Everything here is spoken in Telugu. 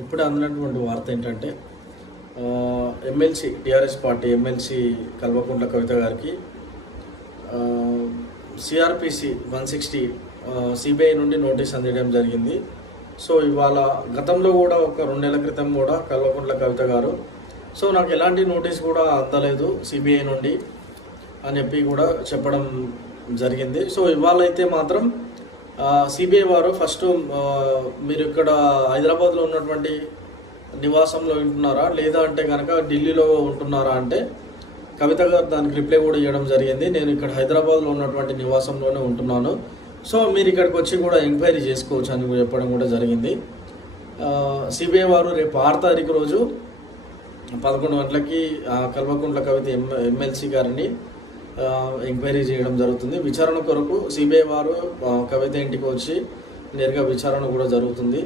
ఇప్పుడు అందినటువంటి వార్త ఏంటంటే MLC TRS party MLC Kalvakuntla Kavitha గారికి సిఆర్పిసి 160 సిబిఐ నుండి నోటీస్ అందడం జరిగింది. సో ఇవాళ గతంలో కూడా ఒక 2 నెలల క్రితం కూడా కల్వకుంట్ల కవిత గారు సో నాకు ఎలాంటి నోటీస్ కూడా అందలేదు సిబిఐ నుండి అని చెప్పి కూడా చెప్పడం జరిగింది. సో ఇవాళ అయితే మాత్రం సిబిఐ వారు ఫస్ట్ మీరు ఇక్కడ హైదరాబాద్లో ఉన్నటువంటి నివాసంలో ఉంటున్నారా లేదా అంటే కనుక ఢిల్లీలో ఉంటున్నారా అంటే కవిత గారు దానికి రిప్లై కూడా ఇవ్వడం జరిగింది. నేను ఇక్కడ హైదరాబాద్లో ఉన్నటువంటి నివాసంలోనే ఉంటున్నాను, సో మీరు ఇక్కడికి వచ్చి కూడా ఎంక్వైరీ చేసుకోవచ్చు అని చెప్పడం కూడా జరిగింది. సిబిఐ వారు రేపు 6 తారీఖు రోజు 11 గంటలకి కల్వకుంట్ల కవిత ఎమ్మెల్సీ గారిని ఎంక్వైరీ చేయడం జరుగుతుంది. విచారణ కొరకు సిబిఐ వారు కవిత ఇంటికి వచ్చి నేరుగా విచారణ కూడా జరుగుతుంది.